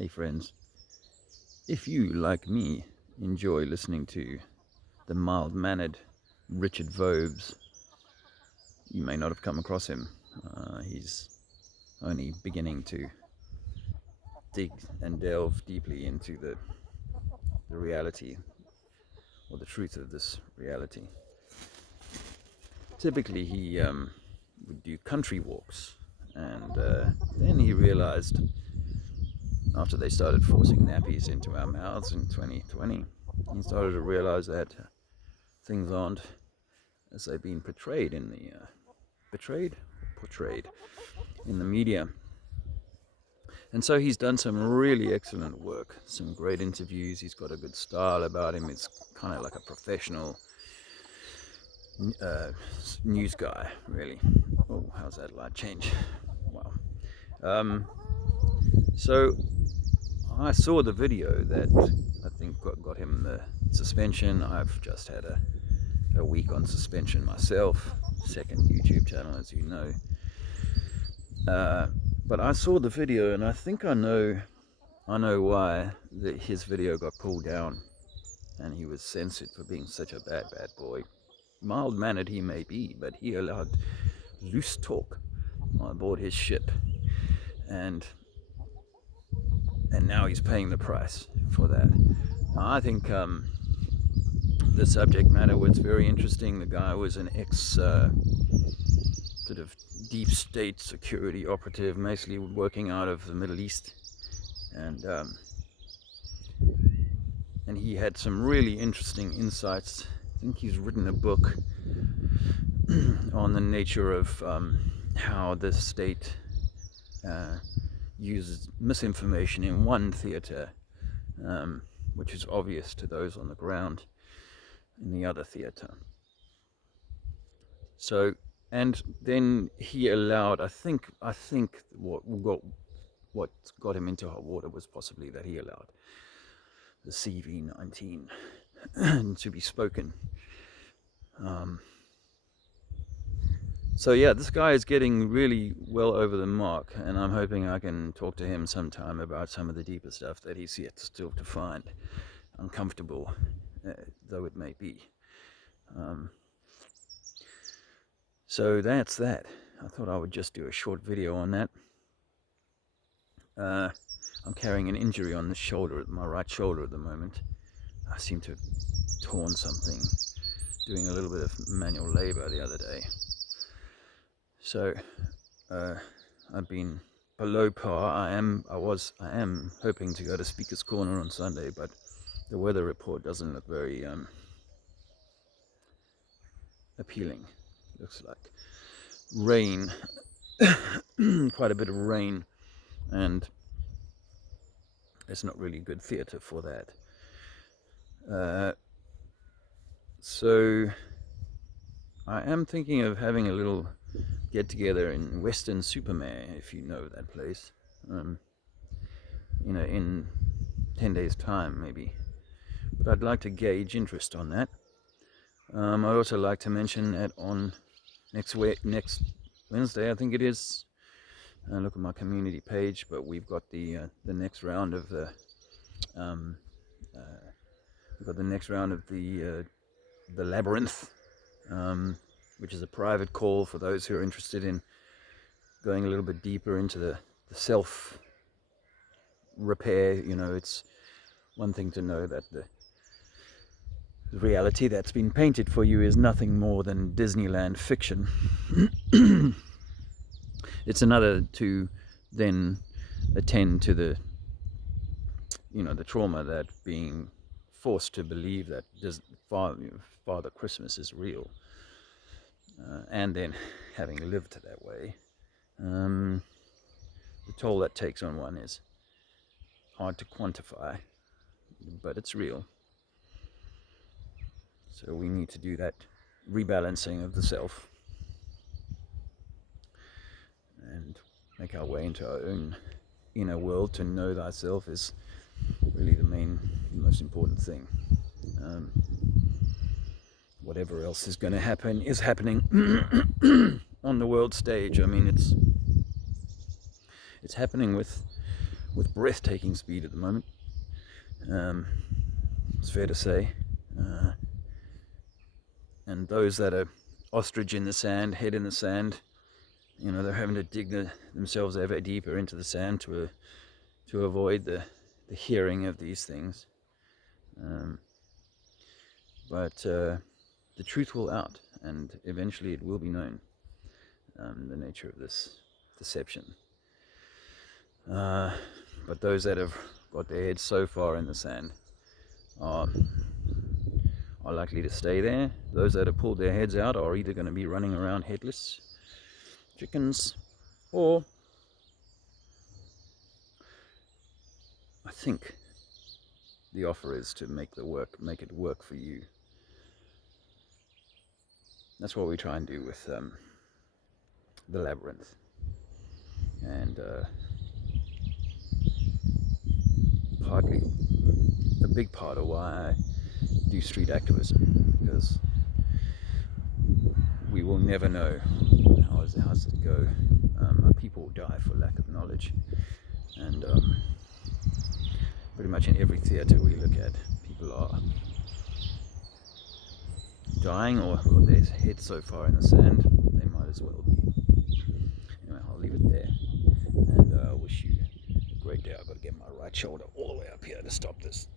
Hey friends, if you, like me, enjoy listening to the mild-mannered Richard Vobes, you may not have come across him. He's only beginning to dig and delve deeply into the reality or the truth of this reality. Typically he would do country walks, and then he realized, after they started forcing nappies into our mouths in 2020, he started to realize that things aren't as they've been portrayed in the portrayed in the media. And so he's done some really excellent work, some great interviews. He's got a good style about him. It's kind of like a professional news guy, really. Oh, how's that light change? Wow. So I saw the video that I think got him the suspension. I've just had a week on suspension myself, second YouTube channel, as you know. But I saw the video, and I think I know why his video got pulled down, and he was censored for being such a bad boy. Mild-mannered he may be, but he allowed loose talk on board his ship, and now he's paying the price for that. Now, I think the subject matter was very interesting. The guy was an ex sort of deep state security operative, mostly working out of the Middle East, and he had some really interesting insights. I think he's written a book on the nature of how the state uses misinformation in one theater, which is obvious to those on the ground in the other theater. So, and then he allowed, I think what got him into hot water was possibly that he allowed the CV-19 to be spoken. So yeah, this guy is getting really well over the mark, and I'm hoping I can talk to him sometime about some of the deeper stuff that he's yet still to find, uncomfortable though it may be. So that's that. I thought I would just do a short video on that. I'm carrying an injury on the shoulder, my right shoulder at the moment. I seem to have torn something doing a little bit of manual labor the other day. So I've been below par. I am hoping to go to Speaker's Corner on Sunday, but the weather report doesn't look very appealing. Looks like rain, quite a bit of rain, and it's not really good theatre for that. So I am thinking of having a little get together in Western Supermare, if you know that place, in 10 days time maybe, but I'd like to gauge interest on that. I'd also like to mention that on next Wednesday, I think it is, look at my community page, but we've got the next round of the the Labyrinth, which is a private call for those who are interested in going a little bit deeper into the self repair. It's one thing to know that the reality that's been painted for you is nothing more than Disneyland fiction. It's another to then attend to the trauma that being forced to believe that Father Christmas is real, and then having lived that way, the toll that takes on one is hard to quantify, but it's real. So we need to do that rebalancing of the self and make our way into our own inner world. To know thyself is really the most important thing. Whatever else is going to happen is happening on the world stage. I mean, it's happening with with breathtaking speed at the moment. It's fair to say. And those that are ostrich in the sand, head in the sand, they're having to dig themselves ever deeper into the sand to avoid the hearing of these things. But the truth will out, and eventually it will be known, the nature of this deception. But those that have got their heads so far in the sand are likely to stay there. Those that have pulled their heads out are either going to be running around headless chickens, or I think the offer is to make it work for you. That's what we try and do with the labyrinth. And partly a big part of why I do street activism, because we will never know how's it go. People die for lack of knowledge, and pretty much in every theatre we look at, people are dying or got their heads so far in the sand they might as well be. Anyway, I'll leave it there, and I wish you a great day. I've got to get my right shoulder all the way up here to stop this.